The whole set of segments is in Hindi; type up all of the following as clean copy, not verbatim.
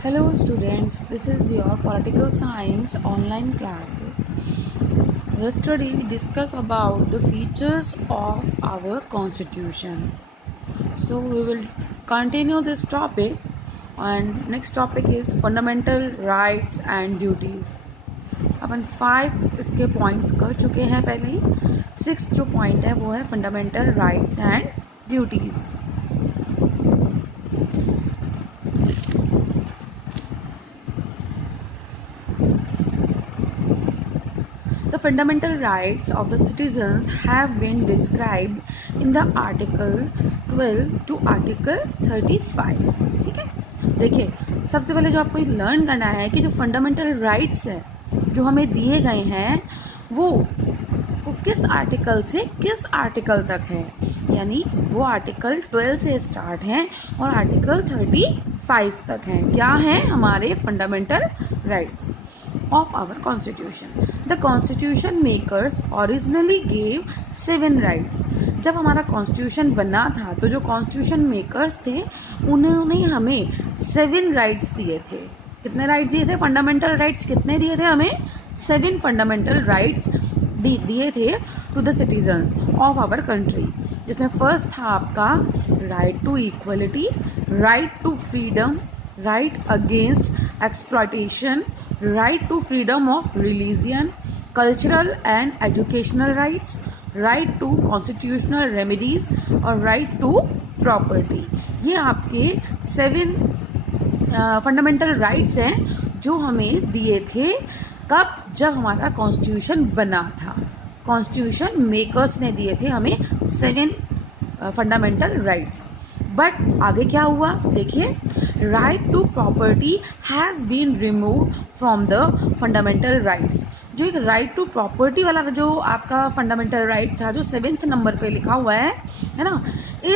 Hello students, this is your political science online class. Yesterday we discussed about the features of our constitution. So we will continue this topic and next topic is fundamental rights and duties. अपन 5 इसके पॉइंट्स कर चुके हैं पहले ही. 6th जो पॉइंट है वो है fundamental rights and duties. The fundamental rights of the citizens have been described in the Article 12 to Article 35. ठीक है, देखिए सबसे पहले जो आपको लर्न करना है कि जो फंडामेंटल राइट्स है जो हमें दिए गए हैं वो किस आर्टिकल से किस आर्टिकल तक है, यानी वो आर्टिकल 12 से स्टार्ट हैं और आर्टिकल 35 तक हैं. क्या हैं हमारे fundamental rights of our constitution. The constitution makers originally gave 7 rights. जब हमारा कॉन्स्टिट्यूशन बना था तो जो कॉन्स्टिट्यूशन मेकर्स थे उन्होंने हमें 7 राइट्स दिए थे. कितने राइट्स दिए थे? फंडामेंटल राइट्स कितने दिए थे हमें? 7 फंडामेंटल राइट्स दिए थे to the citizens of our country. जिसमें फर्स्ट था आपका right to equality, right to freedom, right against exploitation, right to freedom of religion, cultural and educational rights, right to constitutional remedies और right to property. ये आपके 7 फंडामेंटल राइट्स हैं जो हमें दिए थे. कब? जब हमारा कॉन्स्टिट्यूशन बना था. कॉन्स्टिट्यूशन मेकर्स ने दिए थे हमें 7 फंडामेंटल राइट्स. बट आगे क्या हुआ देखिए, right to property has been remove from the fundamental rights. जो एक राइट टू प्रॉपर्टी वाला जो आपका फंडामेंटल राइट था जो 7th नंबर पे लिखा हुआ है ना,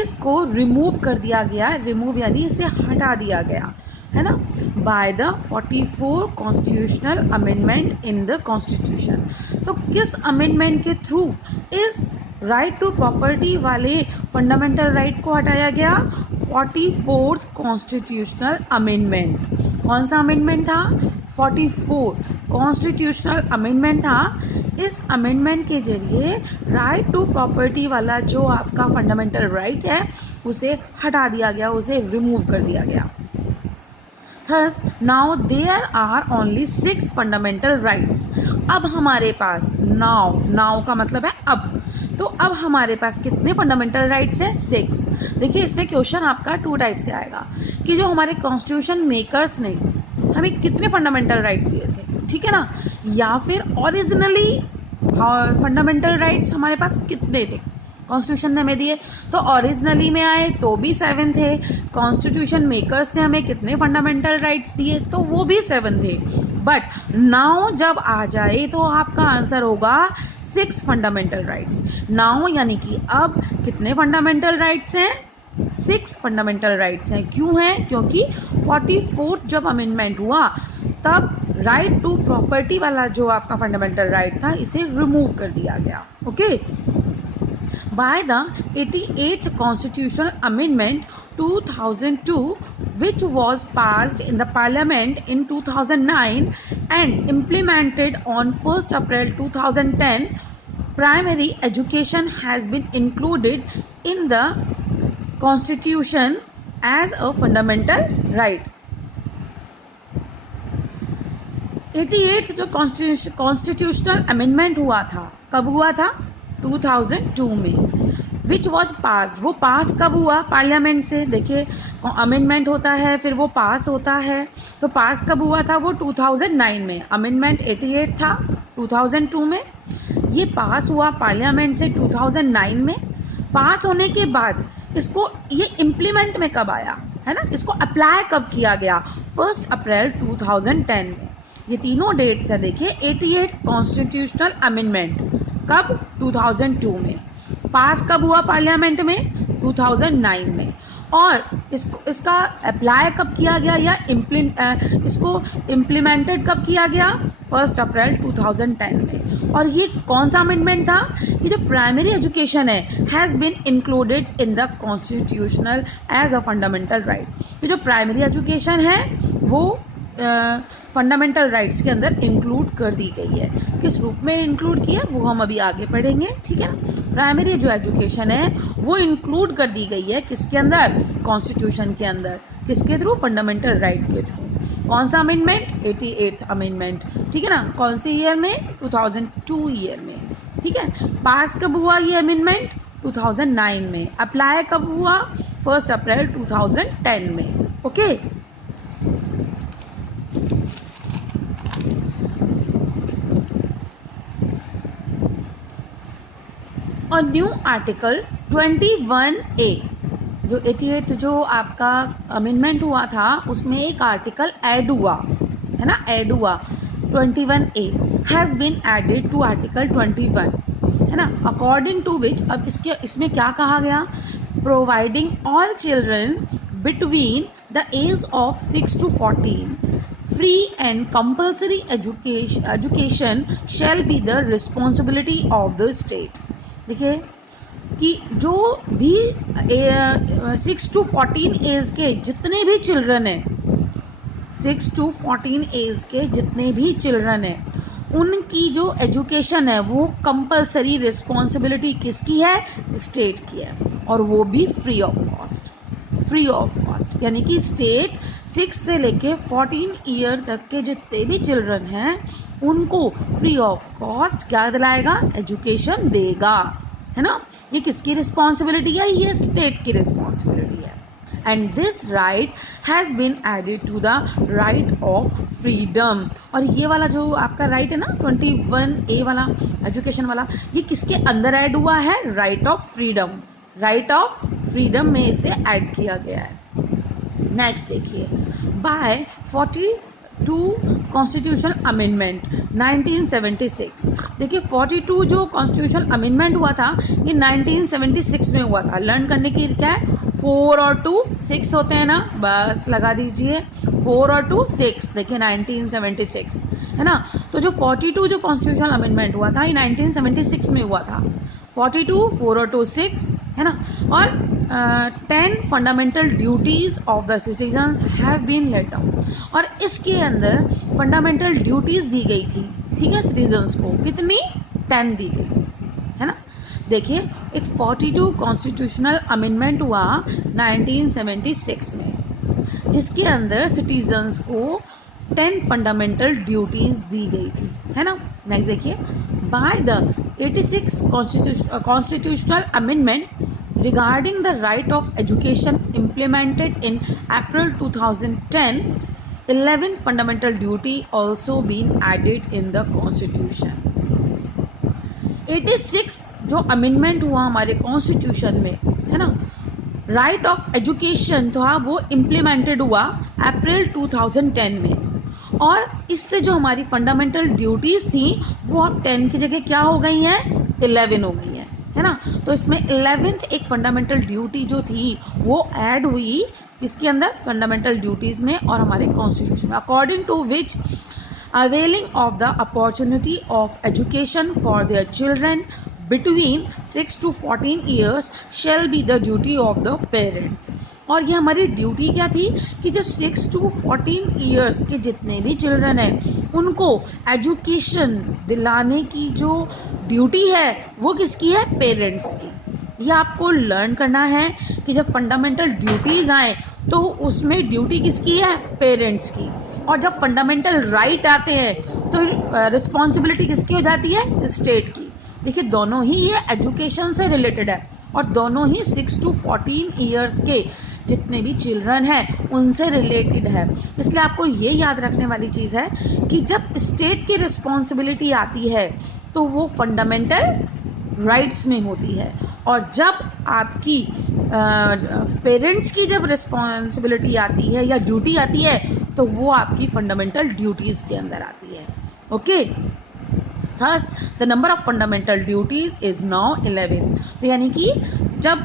इसको रिमूव कर दिया गया. रिमूव यानी इसे हटा दिया गया है ना, by the 44 constitutional amendment in the constitution. तो किस अमेंडमेंट के थ्रू इस राइट टू प्रॉपर्टी वाले फंडामेंटल राइट को हटाया गया? 44th constitutional amendment. कौन सा अमेंडमेंट था? 44 कॉन्स्टिट्यूशनल अमेंडमेंट था. इस अमेंडमेंट के जरिए राइट टू प्रॉपर्टी वाला जो आपका फंडामेंटल राइट है उसे हटा दिया गया, उसे रिमूव कर दिया गया. Thus, now there are only 6 fundamental rights. अब हमारे पास now का मतलब है अब. तो अब हमारे पास कितने फंडामेंटल राइट्स हैं? 6. देखिए इसमें क्वेश्चन आपका 2 टाइप से आएगा कि जो हमारे कॉन्स्टिट्यूशन मेकर्स ने हमें कितने फंडामेंटल राइट्स दिए थे, ठीक है ना, या फिर ओरिजिनली फंडामेंटल राइट्स हमारे पास कितने थे कॉन्स्टिट्यूशन ने हमें दिए. तो ओरिजिनली में आए तो भी 7 थे. कॉन्स्टिट्यूशन मेकर्स ने हमें कितने फंडामेंटल राइट्स दिए? तो वो भी 7 थे. बट नाउ जब आ जाए तो आपका आंसर होगा 6 फंडामेंटल राइट्स. नाउ यानी कि अब कितने फंडामेंटल राइट्स हैं? 6 फंडामेंटल राइट्स हैं. क्यों हैं? क्योंकि 44th जब अमेंडमेंट हुआ तब राइट टू प्रॉपर्टी वाला जो आपका फंडामेंटल राइट था इसे रिमूव कर दिया गया. Okay, by the 88th Constitutional Amendment 2002, which was passed in the Parliament in 2009 and implemented on 1st April 2010, primary education has been included in the Constitution as a fundamental right. 88th जो कॉन्स्टिट्यूशनल अमेंडमेंट हुआ था, कब हुआ था? 2002 में. विच वॉज पास, वो पास कब हुआ? पार्लियामेंट से. देखिए अमेंडमेंट होता है फिर वो पास होता है, तो पास कब हुआ था? वो 2009 में. अमेंडमेंट 88 था 2002 में. ये पास हुआ पार्लियामेंट से 2009 में. पास होने के बाद इसको ये इम्प्लीमेंट में कब आया है ना, इसको अप्लाई कब किया गया? 1 अप्रैल 2010 में. ये तीनों डेट्स है. देखिए 88 कॉन्स्टिट्यूशनल अमेंडमेंट कब? 2002 में. पास कब हुआ पार्लियामेंट में? 2009 में. और इसका अप्लाई कब किया गया या इसको इम्प्लीमेंटेड कब किया गया? 1 अप्रैल 2010 में. और ये कौन सा अमेंडमेंट था कि जो प्राइमरी एजुकेशन है has been included in the constitutional as a fundamental right. तो जो प्राइमरी एजुकेशन है वो फंडामेंटल राइट्स के अंदर इंक्लूड कर दी गई है। किस रूप में इंक्लूड किया वो हम अभी आगे पढ़ेंगे, ठीक है ना। प्राइमरी जो एजुकेशन है वो इंक्लूड कर दी गई है किसके अंदर, कॉन्स्टिट्यूशन के अंदर, किसके थ्रू, फंडामेंटल राइट के थ्रू। कौन सा अमेंडमेंट, 88th अमेंडमेंट, ठीक है ना। कौन से ईयर में, 2002 ईयर में, ठीक है। पास कब हुआ ये अमेंडमेंट, 2009 में। अप्लाई कब हुआ, 1 अप्रैल 2010 में, ओके। और न्यू आर्टिकल 21A, जो 88 जो आपका अमेंडमेंट हुआ था उसमें एक आर्टिकल ऐड हुआ है ना, ऐड हुआ 21A has been added to article 21, है ना। अकॉर्डिंग टू विच, अब इसमें क्या कहा गया, providing all children between the age of 6 to 14 free and compulsory education shall be the responsibility of the state. देखिए कि जो भी 6 to 14 एज के जितने भी चिल्ड्रन हैं, 6 to 14 एज के जितने भी चिल्ड्रन हैं, उनकी जो एजुकेशन है वो कंपलसरी रिस्पॉन्सिबिलिटी किसकी है, स्टेट की है, और वो भी free of cost, free of cost. यानी कि स्टेट 6 से लेके 14 ईयर तक के जितने भी चिल्ड्रन हैं उनको फ्री ऑफ कॉस्ट क्या दिलाएगा, एजुकेशन देगा, है ना। ये किसकी रिस्पॉन्सिबिलिटी है, ये स्टेट की रिस्पॉन्सिबिलिटी है। And this right has been added to the right of freedom. और ये वाला जो आपका राइट है ना 21A वाला, एजुकेशन वाला, ये किसके अंदर ऐड हुआ है, right of freedom, right of freedom में इसे ऐड किया गया है। नेक्स्ट देखिए, बाय 42 कॉन्स्टिट्यूशन अमेंडमेंट 1976। देखिए 42 जो कॉन्स्टिट्यूशन अमेंडमेंट हुआ था ये 1976 में हुआ था। लर्न करने की क्या है, 4 और 2 6 होते हैं ना, बस लगा दीजिए 4 और 2 6। देखिए 1976 है ना। तो जो 42 जो कॉन्स्टिट्यूशन अमेंडमेंट हुआ था ये 1976 में हुआ था। 42 4 और 2 6 है ना। और 10 fundamental duties of the citizens have been let down. और इसके अंदर फंडामेंटल ड्यूटीज़ दी गई थी, ठीक है, सिटीजन्स को कितनी, 10 दी गई थी, है ना। देखिए एक 42 कॉन्स्टिट्यूशनल अमेंडमेंट हुआ 1976 में जिसके अंदर सिटीजन्स को 10 फंडामेंटल ड्यूटीज़ दी गई थी, है ना। नेक्स्ट देखिए, by the 86 constitutional amendment regarding the right of education implemented in April 2010, 11 fundamental duty also been added in the constitution। 86 जो अमेंडमेंट हुआ हमारे कॉन्स्टिट्यूशन में, है ना, राइट ऑफ एजुकेशन था वो इम्प्लीमेंटेड हुआ अप्रैल 2010 में। और इससे जो हमारी फंडामेंटल ड्यूटीज़ थी वो अब 10 की जगह क्या हो गई हैं, 11 हो गई हैं, है ना। तो इसमें 11th एक फंडामेंटल ड्यूटी जो थी वो ऐड हुई किसके अंदर, फंडामेंटल ड्यूटीज़ में और हमारे कॉन्स्टिट्यूशन में। According to which availing of the opportunity of education for their children between 6 to 14 years shall be the duty of the parents। और ये हमारी ड्यूटी क्या थी कि जो 6 to 14 years के जितने भी चिल्ड्रन हैं उनको एजुकेशन दिलाने की जो ड्यूटी है वो किसकी है, पेरेंट्स की। ये आपको लर्न करना है कि जब फंडामेंटल ड्यूटीज़ आए तो उसमें ड्यूटी किसकी है, पेरेंट्स की। और जब फंडामेंटल राइट आते हैं तो रिस्पॉन्सिबिलिटी किसकी हो जाती है, स्टेट की। देखिए दोनों ही ये एजुकेशन से रिलेटेड है और दोनों ही 6 to 14 ईयर्स के जितने भी चिल्ड्रन हैं उनसे रिलेटेड है। इसलिए आपको ये याद रखने वाली चीज़ है कि जब स्टेट की रिस्पॉन्सिबिलिटी आती है तो वो फंडामेंटल राइट्स में होती है, और जब आपकी पेरेंट्स की जब रिस्पॉन्सिबिलिटी आती है या ड्यूटी आती है तो वो आपकी फंडामेंटल ड्यूटीज़ के अंदर आती है, okay. Thus, the number of fundamental duties is now 11। तो यानी कि जब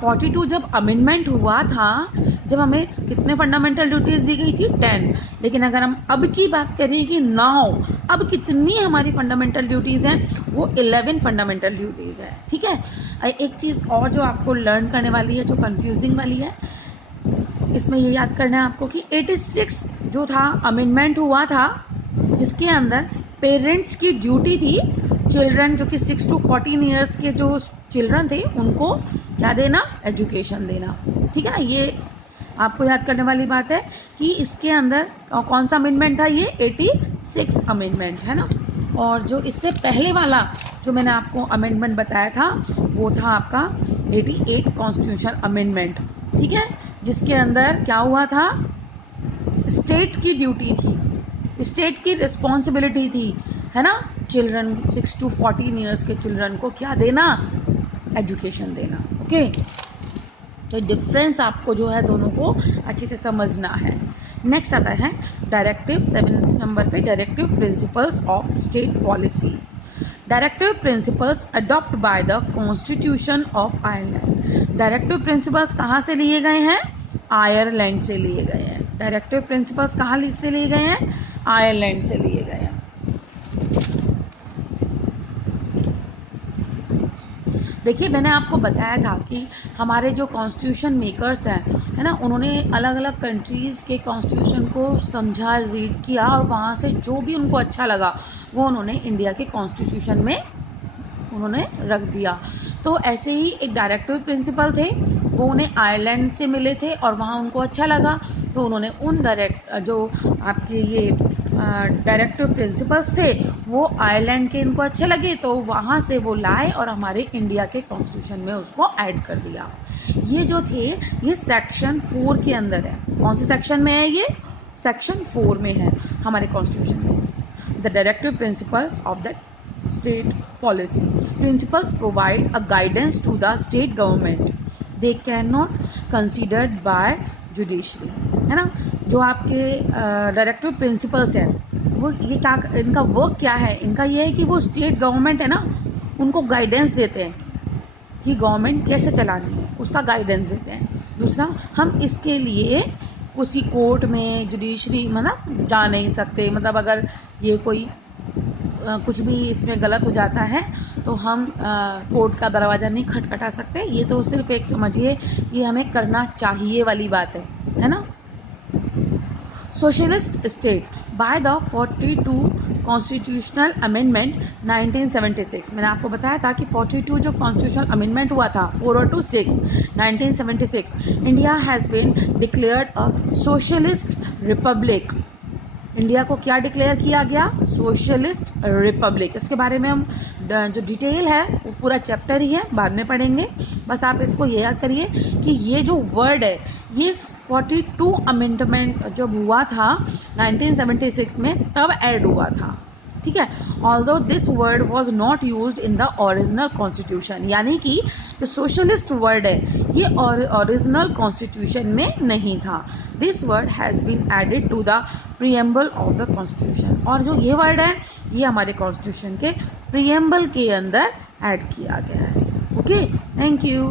42 जब अमेंडमेंट हुआ था, जब हमें कितने फंडामेंटल ड्यूटीज़ दी गई थी, 10। लेकिन अगर हम अब की बात करें कि नाउ अब कितनी हमारी फंडामेंटल ड्यूटीज़ हैं, वो 11 फंडामेंटल ड्यूटीज़ है, ठीक है। एक चीज़ और जो आपको लर्न करने वाली है, जो कन्फ्यूजिंग वाली है, इसमें ये याद करना है आपको कि 86 जो था अमेंडमेंट हुआ था, जिसके अंदर पेरेंट्स की ड्यूटी थी चिल्ड्रन जो कि 6 to 14 ईयर्स के जो चिल्ड्रन थे उनको क्या देना, एजुकेशन देना। ठीक है ना, ये आपको याद करने वाली बात है कि इसके अंदर कौन सा अमेंडमेंट था, ये 86 अमेंडमेंट है ना। और जो इससे पहले वाला जो मैंने आपको अमेंडमेंट बताया था वो था आपका 88 कॉन्स्टिट्यूशन अमेंडमेंट। ठीक है, जिसके अंदर क्या हुआ था, स्टेट की ड्यूटी थी, स्टेट की रिस्पॉन्सिबिलिटी थी, है ना, चिल्ड्रन 6 to 14 ईयर्स के चिल्ड्रन को क्या देना, एजुकेशन देना। ओके, तो डिफरेंस आपको जो है दोनों को अच्छे से समझना है। नेक्स्ट आता है डायरेक्टिव 7 नंबर पे, directive principles of state policy. Directive principles adopt by the constitution of Ireland. Directive principles कहाँ से लिए गए हैं, आयरलैंड से लिए गए हैं। डायरेक्टिव प्रिंसिपल्स कहाँ से लिए गए हैं, आयरलैंड से लिए गए हैं। देखिए, मैंने आपको बताया था कि हमारे जो कॉन्स्टिट्यूशन मेकर्स हैं, है ना, उन्होंने अलग अलग कंट्रीज़ के कॉन्स्टिट्यूशन को समझा, रीड किया और वहाँ से जो भी उनको अच्छा लगा वो उन्होंने इंडिया के कॉन्स्टिट्यूशन में उन्होंने रख दिया। तो ऐसे ही एक डायरेक्टिव प्रिंसिपल थे, वो उन्हें आयरलैंड से मिले थे और वहाँ उनको अच्छा लगा, तो उन्होंने उन जो आपके ये डायरेक्टिव प्रिंसिपल्स थे वो आयरलैंड के इनको अच्छे लगे, तो वहाँ से वो लाए और हमारे इंडिया के कॉन्स्टिट्यूशन में उसको ऐड कर दिया। ये जो थे ये सेक्शन 4 के अंदर है। कौन से सेक्शन में है ये, सेक्शन 4 में है हमारे कॉन्स्टिट्यूशन में। The directive principles of the state policy. Principles provide a guidance to the state government. They cannot considered by judiciary. है ना, जो आपके डायरेक्टिव प्रिंसिपल्स हैं वो ये क्या, इनका वर्क क्या है, इनका ये है कि वो स्टेट गवर्नमेंट है ना उनको गाइडेंस देते हैं कि गवर्नमेंट कैसे चलानी है, उसका गाइडेंस देते हैं। दूसरा, हम इसके लिए उसी कोर्ट में जुडिशरी मतलब जा नहीं सकते, मतलब अगर ये कोई कुछ भी इसमें गलत हो जाता है तो हम कोर्ट का दरवाज़ा नहीं खटखटा सकते। ये तो सिर्फ एक समझिए कि हमें करना चाहिए वाली बात है ना। Socialist state by the 42 constitutional amendment 1976। मैंने आपको बताया था कि 42 जो कॉन्स्टिट्यूशनल अमेंडमेंट हुआ था 4 और 2 6 1976, India has been declared a socialist republic. India को क्या डिक्लेयर किया गया, सोशलिस्ट रिपब्लिक। इसके बारे में हम जो डिटेल है वो पूरा चैप्टर ही है, बाद में पढ़ेंगे। बस आप इसको ये याद करिए कि ये जो वर्ड है ये 42 अमेंडमेंट जब हुआ था 1976 में तब ऐड हुआ था। ठीक है, although this word was not use in the original constitution, यानी कि जो सोशलिस्ट वर्ड है ये ओरिजिनल कॉन्स्टिट्यूशन में नहीं था। This word has been added to the preamble of the constitution. और जो ये वर्ड है ये हमारे कॉन्स्टिट्यूशन के प्रीएम्बल के अंदर ऐड किया गया है। Okay, thank you.